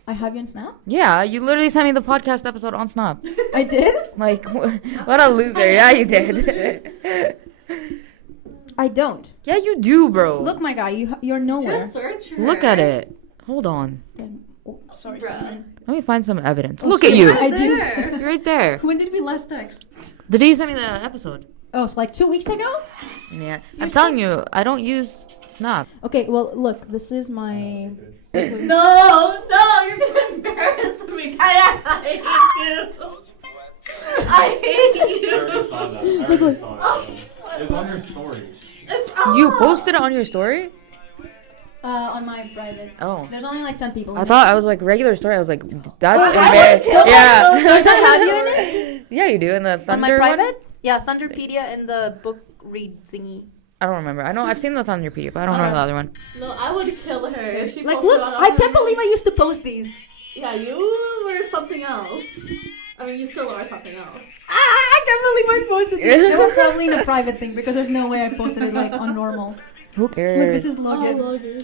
I have you on Snap? Yeah, you literally sent me the podcast episode on Snap. I did? Like, what a loser. Yeah, you did. I don't. Yeah, you do, bro. Look, my guy, you're nowhere. Just search her. Look at it. Hold on. Oh, sorry, Bruh. Simon. Let me find some evidence. Oh, Look at shit. you. I do. There. You're right there. When did we last text? The day you sent me the episode. Oh, so like 2 weeks ago? Yeah. I'm telling you, I don't use Snap. Okay, well, look, this is my... No, you're gonna embarrass me. I hate you. I hate I already you. saw that. I already saw it. It's on your story. You posted it on your story? on my private. Oh. There's only like 10 people. I thought I was like regular story. I was like, that's I embarrassing. don't Yeah. Don't I have you in it? Yeah, you do. In the On Thunder my one? private? Yeah, Thunderpedia and the book read thingy. I don't remember. I know I've seen the Thunderpedia, but I don't remember the other one. No, I would kill her if she Like, posted look, on I her- can't believe I used to post these. Yeah, you were something else. I mean, you still are something else. I can't believe I posted these. They were probably in a private thing because there's no way I posted it like on normal. Who Look, cares? this is login. Logger.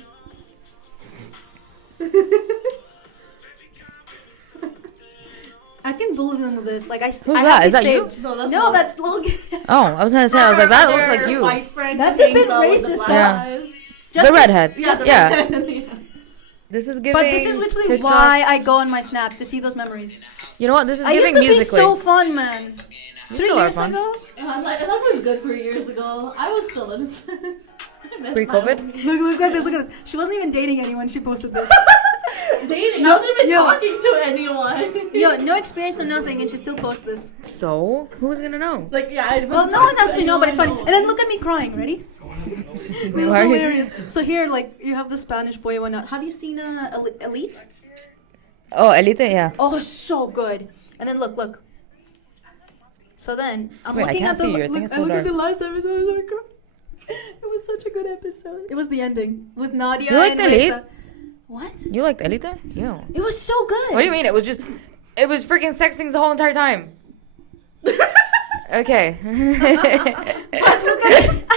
I can bully them with this. Like I. Who's I that? have Is this that you? saved. No, that's No, not. that's Logan. Oh, I was gonna say, I was like, that looks like you. White friend That's who a bit hangs out with the racist, black though. guys. The redhead. Yeah, the Yeah. redhead. Yeah. This is giving. But this is literally TikTok- why I go on my Snap to see those memories. You know what? This is I used giving to musically. be so fun, man. You 3 still are years fun. ago. I thought it was good 3 years ago. I was still innocent. I miss Pre-COVID? Look at this. Look at this. She wasn't even dating anyone. She posted this. my dating. I wasn't even Yo. talking to anyone. Yo, no experience or nothing, and she still posts this. So, who's gonna know? Like, yeah, I Well, no one has to know, but it's funny. And then look at me crying. Ready? This is Why are you- hilarious. So here, like, you have the Spanish boy and whatnot. Have you seen Elite? Oh, Elite, yeah. Oh, so good. And then look. So then I'm Wait, I looking can't at the see you. I think it's so look at dark. the last episode. I was like, it was such a good episode. It was the ending with Nadia. You liked and Elite? with What? You liked Elite? Yeah. It was so good. What do you mean? It was freaking sex things the whole entire time. Okay.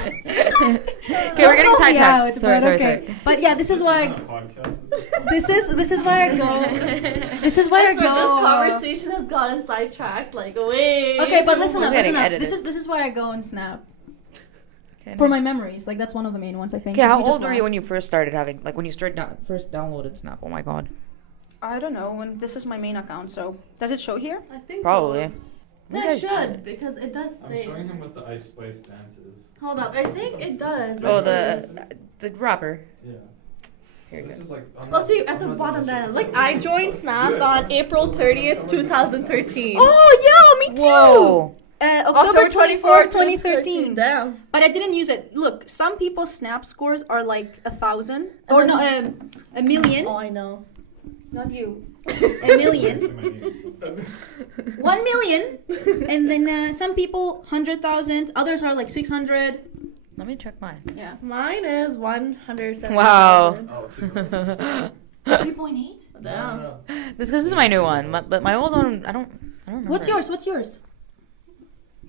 Okay, we're getting sidetracked. Sorry. But yeah, this is why. This is why I go. This is why I I swear, go. this conversation has gotten sidetracked. Like, wait. Okay, but listen It's up. getting Listen up. edited. This is why I go on Snap Okay, for nice. my memories. Like that's one of the main ones I think. Okay, 'cause how we just old were laugh. you when you first started having, like, when you first downloaded Snap? Oh my god. I don't know. When this is my main account, so does it show here? I think Probably. So. You Yeah, it guys should, because it does I'm say. showing him what the Ice Spice dance is. Hold up, I think it does. Oh, Let's see. the rapper. Yeah. Here you This go. is like. Oh, see, at the bottom there. Like, I joined Snap on April 30th, 2013. Oh yeah, me too. Whoa. October 24th, 2013. Damn. But I didn't use it. Look, some people's Snap scores are like 1,000 or no, a million. Oh, I know. Not you. A million. 1 million. And then some people 100,000. Others are like 600. Let me check mine. Yeah. Mine is 170,000. Wow. 3.8. Damn. This is my new one, but my old one, I don't remember. What's yours? What's your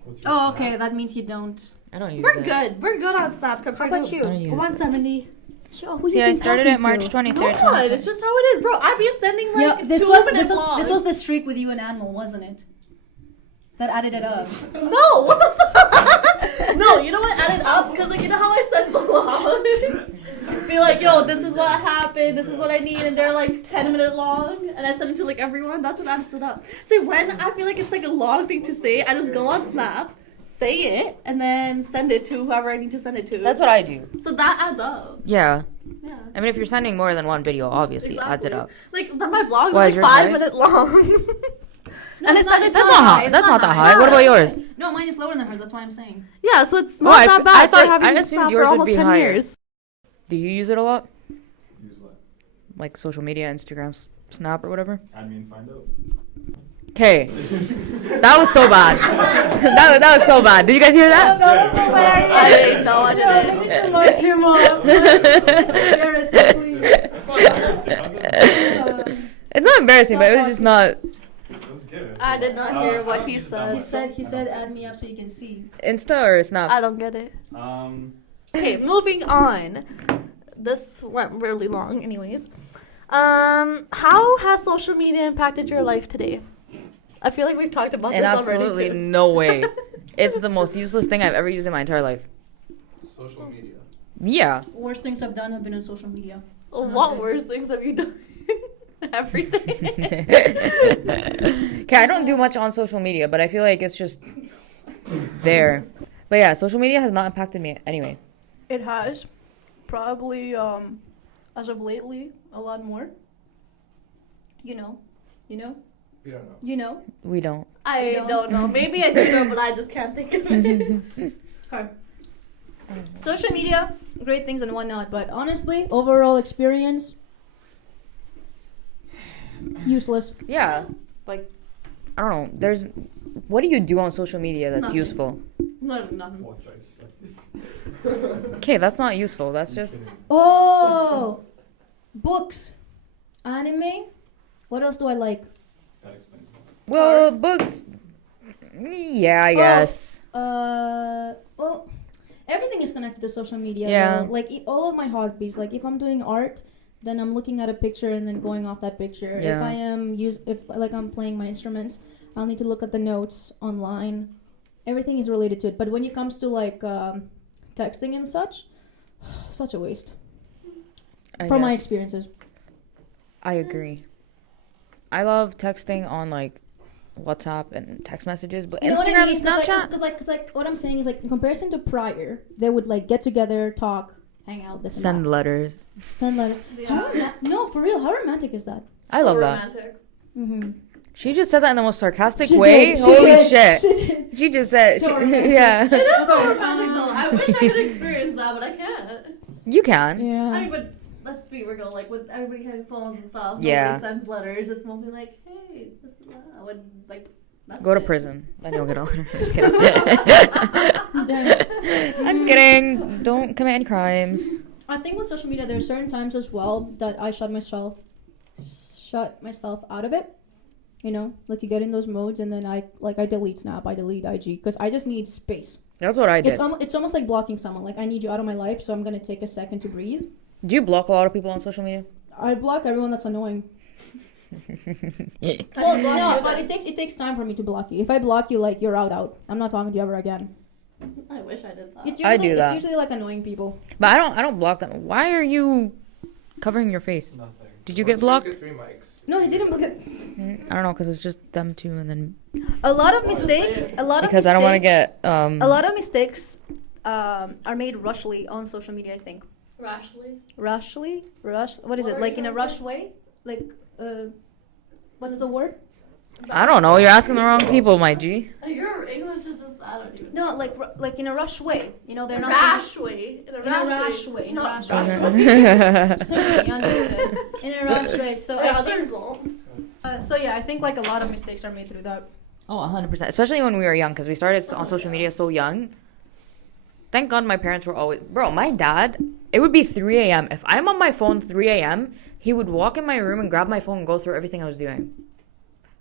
Oh, Snap? okay. That means you don't. I don't use We're it. good. We're good on Snap compared How about to you? I don't use it. 170. Yo, who See, you I been started talking it March to? 23rd. God, it's just how it is, bro. I'd be sending like Yeah, this 2 was minutes this was long. this was the streak with you and Animal, wasn't it? That added it up. No, what the fuck? No, you know what? Add it up because like you know how I send vlogs. Be like, yo, this is what happened. This is what I need, and they're like 10-minute long, and I send it to like everyone. That's what adds it up. See, when I feel like it's like a long thing to say, I just go on Snap, say it, and then send it to whoever I need to send it to. That's what I do. So that adds up. Yeah. Yeah. I mean, if you're sending more than one video, obviously it adds it up. Like my vlogs Why, are is like yours 5-minute long. No, And it's it's not, not- it's That's not not high. high. It's That's not that high. high. What about yours? No, mine is lower than hers. That's why I'm saying. Yeah, so it's Oh, not I that f- bad. I I thought thought- I having assumed Snap yours for would almost be 10 higher. years. Do you use it a lot? Use what? Like social media, Instagram, Snap, or whatever? I mean, find out. Okay. That was so bad. that was so bad. Did you guys hear that? I didn't know. I didn't. to look him up. It's embarrassing, please. That's not embarrassing, was it? It's not embarrassing, but it was just not It was good. I did not hear what he said. He said, add me up so you can see. Insta or Snap. I don't get it. Okay, moving on. This went really long, anyways. How has social media impacted your life today? I feel like we've talked about In this absolutely already too. no way. It's the most useless thing I've ever used in my entire life. Social media. Yeah. Worst things I've done have been on social media. What worse things have you done? Everything. Okay, I don't do much on social media, but I feel like it's just there. But yeah, social media has not impacted me anyway. It has. Probably, as of lately, a lot more. You know. We don't know. You know. We don't. I don't know. Maybe I do know, but I just can't think of it. Okay. Social media, great things and whatnot, but honestly, overall experience, useless. Yeah. Like, I don't know. There's. What do you do on social media that's Nothing. useful? Nothing. Watch Ice Spice. Okay, that's not useful. That's just. Kidding. Oh, books, anime. What else do I like? That explains more. Well, books. Yeah, I guess. Well, everything is connected to social media. Yeah. though. Like all of my hobbies. Like if I'm doing art, then I'm looking at a picture and then going off that picture. Yeah. If I am if like I'm playing my instruments, I'll need to look at the notes online. Everything is related to it. But when it comes to like texting and such a waste I from my guess. experiences. I agree. I love texting on like WhatsApp and text messages, but You know what I Instagram, mean? Snapchat. Because like what I'm saying is like in comparison to prior, they would like get together, talk, hang out, this and Send that. letters. Send letters. Yeah. No, for real. How romantic is that? I love that. Romantic. Mm-hmm. She just said that in the most sarcastic She way. did, she Holy did, shit. she did. She just said, So romantic. yeah. It is so Okay, romantic though. I wish I could experience that, but I can't. You can. Yeah. I mean, but let's be real. Like with everybody having phones and stuff, Yeah. nobody sends letters. It's mostly like, hey, this is that. I would like. Go to message it. prison. Then you'll get a letter. I'm just kidding. Damn. I'm just kidding. Don't commit any crimes. I think with social media, there are certain times as well that I shut myself out of it. You know, like you get in those modes, and then I delete Snap, I delete IG, because I just need space. That's what I did. It's almost like blocking someone. Like I need you out of my life, so I'm gonna take a second to breathe. Do you block a lot of people on social media? I block everyone that's annoying. I Well, block no, you but then. it takes time for me to block you. If I block you, like you're out. I'm not talking to you ever again. I wish I did that. It's I usually, do that. It's usually like annoying people. But I don't block them. Why are you covering your face? Nothing. Did you get blocked? Get 3 mics. No, he didn't block it. I don't know, because it's just them two, and then A lot of mistakes. because I don't want to get A lot of mistakes are made rushly on social media. I think Rashly. What is What it? are Like you in a gonna rush say? way? Like what's the word? I don't know. You're asking the wrong people, my G. Your English is just I don't even. No, like in a rush way. You know, they're not. rash way. In a rash way. In a Not rash way. Okay. Simply understood. In a rush way. So Yeah, I others think, won't. so yeah, I think like a lot of mistakes are made through that. Oh, 100%. Especially when we were young, because we started on social media so young. Thank God my parents were always... Bro, my dad, it would be 3 a.m. If I'm on my phone 3 a.m., he would walk in my room and grab my phone and go through everything I was doing.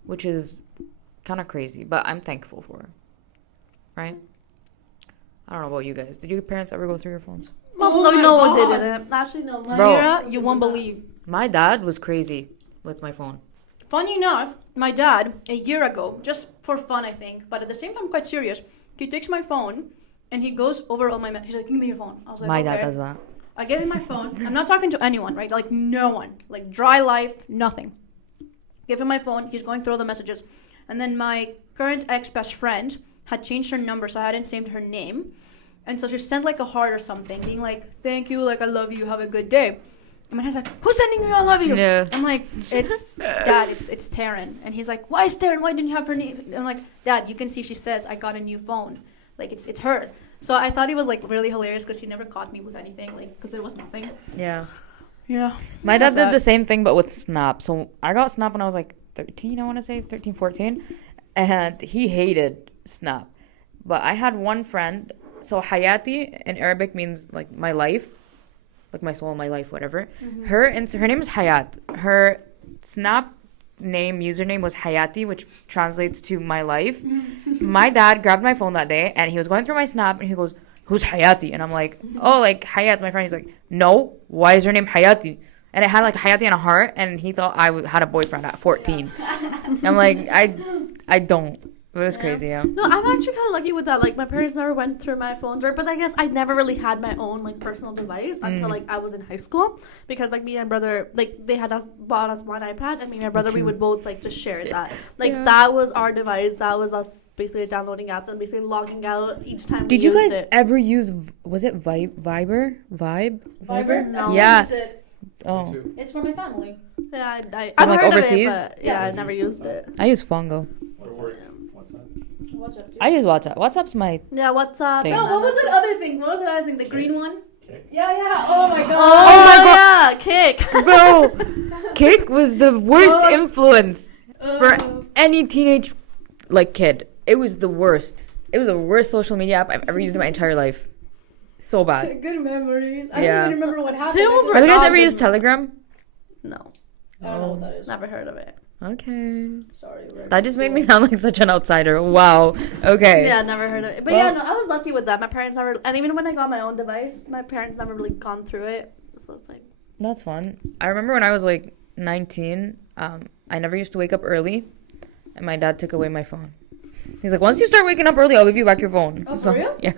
Which is kind of crazy, but I'm thankful for it. Right? I don't know about you guys. Did your parents ever go through your phones? Well, Oh my no one God. didn't. Actually, no. Bro. Mounira, you won't believe. My dad was crazy with my phone. Funny enough, my dad, a year ago, just for fun, I think, but at the same time quite serious, he takes my phone and he goes over all my... He's like, give me your phone. I was like, My okay. dad does that. I give him my phone. I'm not talking to anyone, right? Like, no one. Like, dry life, nothing. Give him my phone. He's going through all the messages. And then my current ex-best friend had changed her number, so I hadn't saved her name. And so she sent, like, a heart or something, being like, thank you, like, I love you, have a good day. And my dad's like, who's sending you, I love you? Yeah. I'm like, it's, Dad, it's Taryn. And he's like, why is Taryn? Why didn't you have her name? I'm like, Dad, you can see she says, I got a new phone. Like, it's her. So I thought he was, like, really hilarious because he never caught me with anything, like, because there was nothing. Yeah. Yeah. My dad How's did that? the same thing, but with Snap. So I got Snap when I was like 13, I want to say, 13, 14. And he hated Snap. But I had one friend. So Hayati in Arabic means like my life. Like my soul, my life, whatever. Mm-hmm. Her name is Hayat. Her Snap username was Hayati, which translates to my life. My dad grabbed my phone that day and he was going through my Snap and he goes, who's Hayati? And I'm like, oh, like Hayat, my friend. He's like, no, why is her name Hayati? And it had like Hayati and a heart, and he thought I had a boyfriend at 14. I'm like, I don't. It was crazy, yeah. No, I'm actually kind of lucky with that. Like, my parents never went through my phones, right? But I guess I never really had my own, like, personal device until, like, I was in high school. Because, like, me and brother, like, they had bought us one iPad, and me and my brother, we would both, like, just share that. Like, that was our device. That was us basically downloading apps and basically logging out each time Did we you used guys it. ever use, was it Viber? Viber? No. Yeah. Use it. Oh. It's for my family. Yeah, From, I've like, heard overseas? of it, but yeah, I never used it. I use Fongo. What's up, dude? I use WhatsApp. WhatsApp's my... Yeah, what's up? Thing. No, what was that other thing? What was that other thing? The green one? Yeah, yeah. Oh my god. Oh, my god, Kick. Bro, Kick was the worst influence for any teenage, like, kid. It was the worst. It was the worst social media app I've ever used in my entire life. So bad. Good memories. I Yeah. don't even remember what happened. Those were Have you guys not ever good used Telegram? No, I don't know what that is. never heard of it. Okay. Sorry. That just made me sound like such an outsider. Wow. Okay. Yeah, never heard of it. But Well- yeah, no, I was lucky with that. My parents never, and even when I got my own device, my parents never really gone through it. So it's like, That's fun. I remember when I was like 19, I never used to wake up early, and my dad took away my phone. He's like, once you start waking up early, I'll give you back your phone. Oh, for real? Yeah.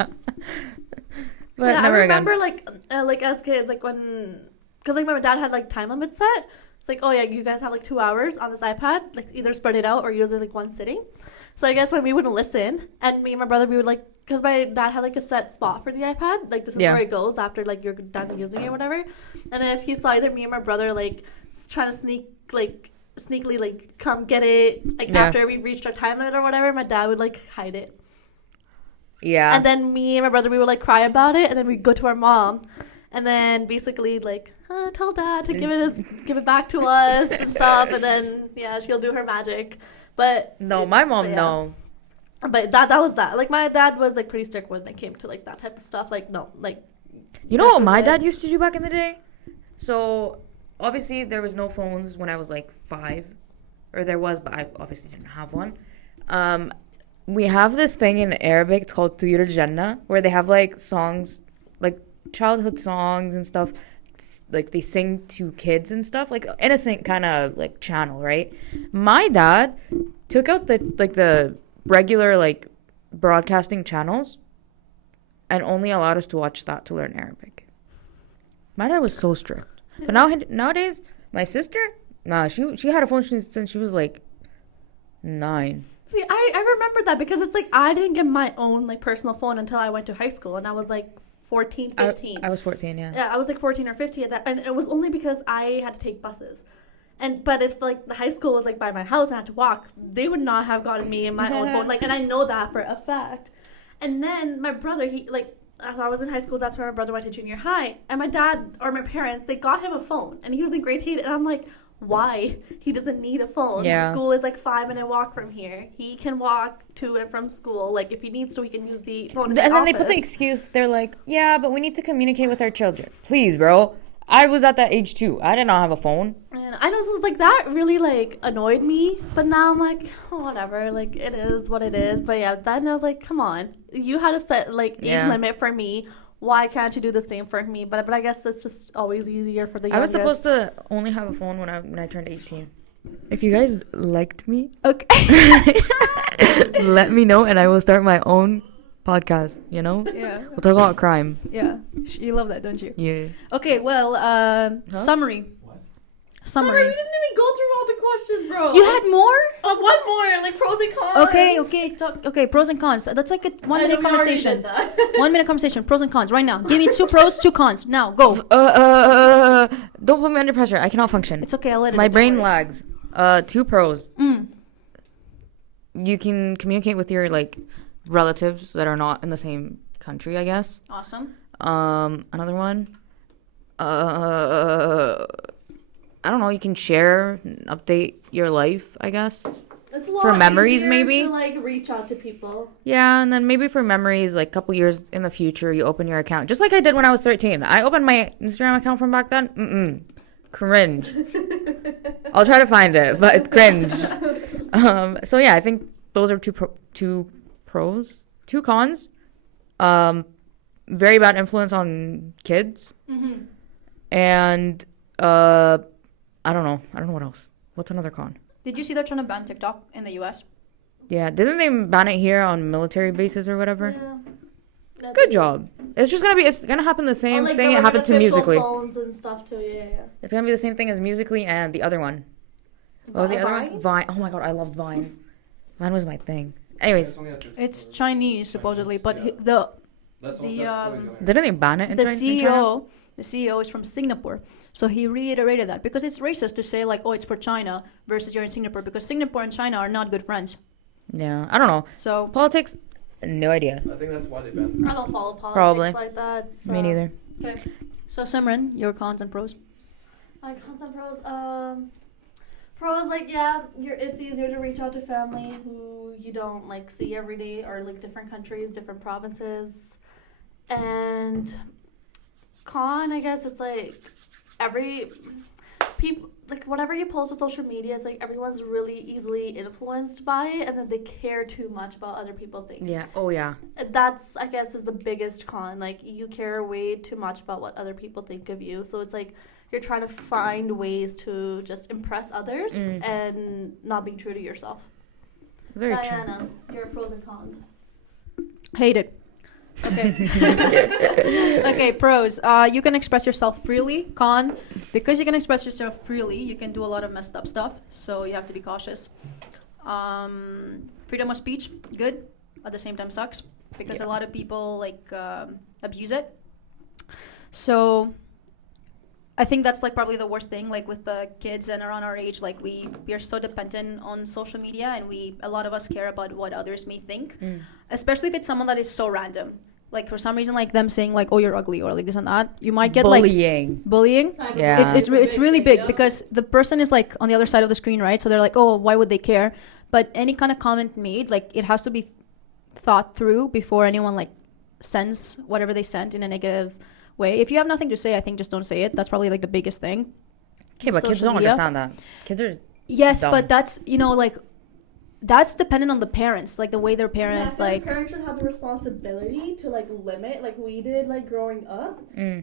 But yeah, never I again. remember like as kids, like when, because like my dad had like time limits set. It's like, oh yeah, you guys have like 2 hours on this iPad, like either spread it out or use it like one sitting. So I guess when we wouldn't listen, and me and my brother, we would like, because my dad had like a set spot for the iPad, like this is Yeah. where it goes after like you're done using it or whatever. And then if he saw either me or my brother like trying to sneakily like come get it like Yeah. after we reached our time limit or whatever, my dad would like hide it. Yeah. And then me and my brother, we would like cry about it, and then we'd go to our mom, and then basically like tell dad to give it back to us and stuff, and then yeah, she'll do her magic. But no, my mom, yeah. no. But that was that. Like my dad was like pretty strict when it came to like that type of stuff. Like no, like You know This what is my it. dad used to do back in the day? So, obviously, there was no phones when I was like 5. Or there was, but I obviously didn't have one. We have this thing in Arabic, it's called Tuyur Jannah, where they have like songs, like childhood songs and stuff. Like they sing to kids and stuff, like innocent kind of like channel, right? My dad took out the regular like broadcasting channels and only allowed us to watch that to learn Arabic. My dad was so strict. But nowadays, my sister, nah, she had a phone since she was like 9. see, I remember that because it's like I didn't get my own like personal phone until I went to high school, and I was like 14, 15. I was 14, yeah. Yeah, I was like 14 or 15 at that, and it was only because I had to take buses. But if like the high school was like by my house and I had to walk, they would not have gotten me in my own phone. Like, and I know that for a fact. And then my brother, he like, as I was in high school, that's where my brother went to junior high, and my dad or my parents, they got him a phone, and he was in grade 8, and I'm like, why? He doesn't need a phone. Yeah. School is like 5-minute walk from here. He can walk to and from school. Like if he needs to, he can use the phone. In And the then they put the office. excuse. They're like, yeah, but we need to communicate with our children. Please, bro. I was at that age too. I did not have a phone. And I know, so like that really like annoyed me, but now I'm like, oh, whatever, like it is what it is. But yeah, then I was like, come on, you had a set like age Yeah. limit for me. Why can't you do the same for me? But I guess it's just always easier for the I was youngest. supposed to only have a phone when I turned 18. If you guys liked me, Okay. let me know and I will start my own podcast, you know? Yeah. We'll talk about crime. Yeah. You love that, don't you? Yeah. Okay, well, summary. Sorry, Summary. we didn't even go through all the questions, bro. You had more? one more, like pros and cons. Okay, pros and cons. That's like a 1 minute I know we already conversation. did that. 1 minute conversation, pros and cons, right now. Give me 2 pros, 2 cons. Now, go. Don't put me under pressure. I cannot function. It's okay, I'll let it. My don't brain worry. lags. 2 pros. You can communicate with your like relatives that are not in the same country, I guess. Awesome. Another one. I don't know. You can share, update your life, I guess. It's a lot For memories, easier maybe? to like reach out to people. Yeah, and then maybe for memories, like a couple years in the future, you open your account, just like I did when I was 13. I opened my Instagram account from back then. Cringe. I'll try to find it, but it's cringe. So yeah, I think those are two pros, 2 cons. Very bad influence on kids, and I don't know what else. What's another con? Did you see they're trying to ban TikTok in the US? Yeah, didn't they ban it here on military bases or whatever? Yeah. Good job. It's gonna happen the same Or, like, thing the, it happened to official Musically. phones and stuff too. Yeah. It's gonna be the same thing as Musically and the other one. What was the other one? Vine. Oh my god, I loved Vine. Vine was my thing. Anyways, It's Chinese supposedly, but the didn't they ban it in the China? CEO is from Singapore. So he reiterated that because it's racist to say like, oh, it's for China versus you're in Singapore, because Singapore and China are not good friends. Yeah, I don't know. So Politics, no idea. I think that's why they banned I don't follow politics Probably. like that. So. Me neither. okay. So Simran, your cons and pros. My cons and pros. Pros, like, yeah, it's easier to reach out to family who you don't like see every day, or like different countries, different provinces. And con, I guess it's like every people, like whatever you post on social media, it's like everyone's really easily influenced by it, and then they care too much about other people think. Yeah. Oh yeah. That's, I guess, is the biggest con. Like, you care way too much about what other people think of you, so it's like you're trying to find ways to just impress others and not being true to yourself. Very true. Diana, your pros and cons. Hate it. Okay. Okay, pros. You can express yourself freely. Con, because you can express yourself freely, you can do a lot of messed up stuff, so you have to be cautious. Freedom of speech, good. At the same time, sucks because a lot of people like abuse it. So I think that's like probably the worst thing. Like with the kids and around our age, like we are so dependent on social media, and a lot of us care about what others may think, especially if it's someone that is so random. Like for some reason, like them saying like, "Oh, you're ugly," or like this and that. You might get bullying. like bullying. Yeah. It's really big because the person is like on the other side of the screen, right? So they're like, "Oh, why would they care?" But any kind of comment made, like it has to be thought through before anyone like sends whatever they sent in a negative way. If you have nothing to say, I think just don't say it. That's probably like the biggest thing. Okay, but kids Social don't media. understand that. Kids are Yes, dumb. but that's like that's dependent on the parents, like the way their parents Yeah, I feel like. parents should have the responsibility to like limit, like we did, like growing up.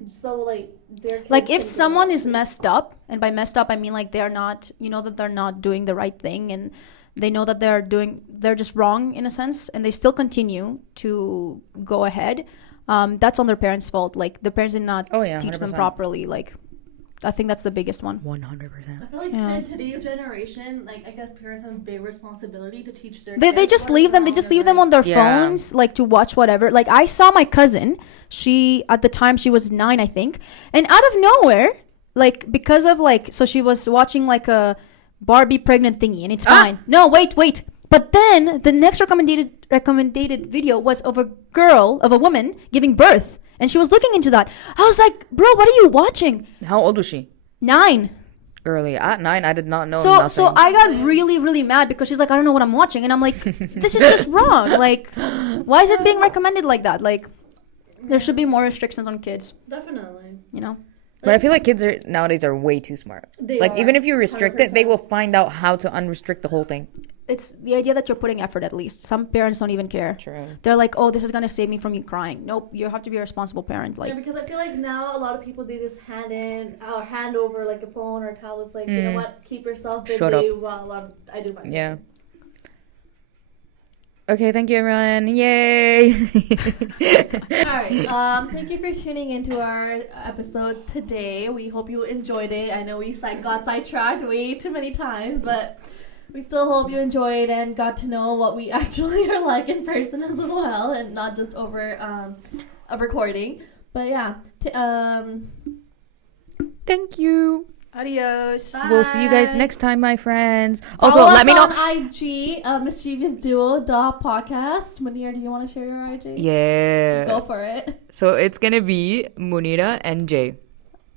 So like their kids Like can if grow someone up is free. messed up, and by messed up I mean like they're not, that they're not doing the right thing, and they know that they're just wrong in a sense, and they still continue to go ahead. That's on their parents' fault. Like the parents did not teach them 100%. properly. Like I think that's the biggest one. 100%. I feel like Yeah. in today's generation, like I guess parents have a big responsibility to teach their They kids just what leave is them. They wrong just and leave them right. on their Yeah. phones, like to watch whatever. Like I saw my cousin. She at the time she was 9, I think, and out of nowhere, like because of like, so she was watching like a Barbie pregnant thingy, and it's fine. No, wait. But then the next recommended video was of a woman giving birth, and she was looking into that. I was like, bro, what are you watching? How old was she? 9. early. At 9, I did not know So nothing. so I got really, really mad because she's like, I don't know what I'm watching, and I'm like, this is just wrong. Like, why is it being recommended like that? Like, there should be more restrictions on kids. Definitely. You know. But I feel like kids nowadays are way too smart. They Like are, even if you restrict it, they 100%. will find out how to unrestrict the whole thing. It's the idea that you're putting effort. At least some parents don't even care. True. They're like, oh, this is gonna save me from you crying. Nope, you have to be a responsible parent. Yeah, Like, because I feel like now a lot of people, they just hand over like a phone or tablets. Like, you know what? Keep yourself busy Shut up. while I do my thing. Yeah. Okay, thank you everyone. Yay. All right. Thank you for tuning into our episode today. We hope you enjoyed it. I know we got sidetracked way too many times, but we still hope you enjoyed and got to know what we actually are like in person as well, and not just over a recording. But yeah. Thank you. adios. We'll see you guys Bye. next time, my friends. Follow Also, us let me know. on IG, Mischievous Duo podcast. Mounira, do you want to share your IG? Yeah. Go for it. So it's gonna be Mounira and Jay.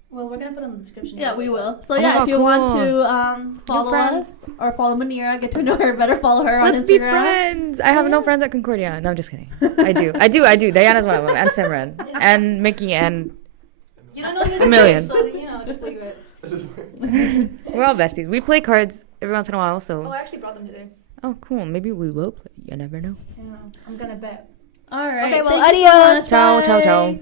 Well, we're gonna put it in the description. Yeah, we will. So Oh my yeah, God, if you want cool. to follow friends. us or follow Mounira, get to know her better, follow her Let's on be Instagram. friends. I have no friends at Concordia. No, I'm just kidding. I do. Diana's one of them, and Simran, and Mickey, and You don't know his A million. name, so you know, just leave it. we're all besties. We play cards every once in a while. Oh, So, I actually brought them today. oh, cool. Maybe we will play. You never know. Yeah, I'm gonna bet. All right. Okay, well, thank you so adios. much. Ciao, ciao, ciao. Bye.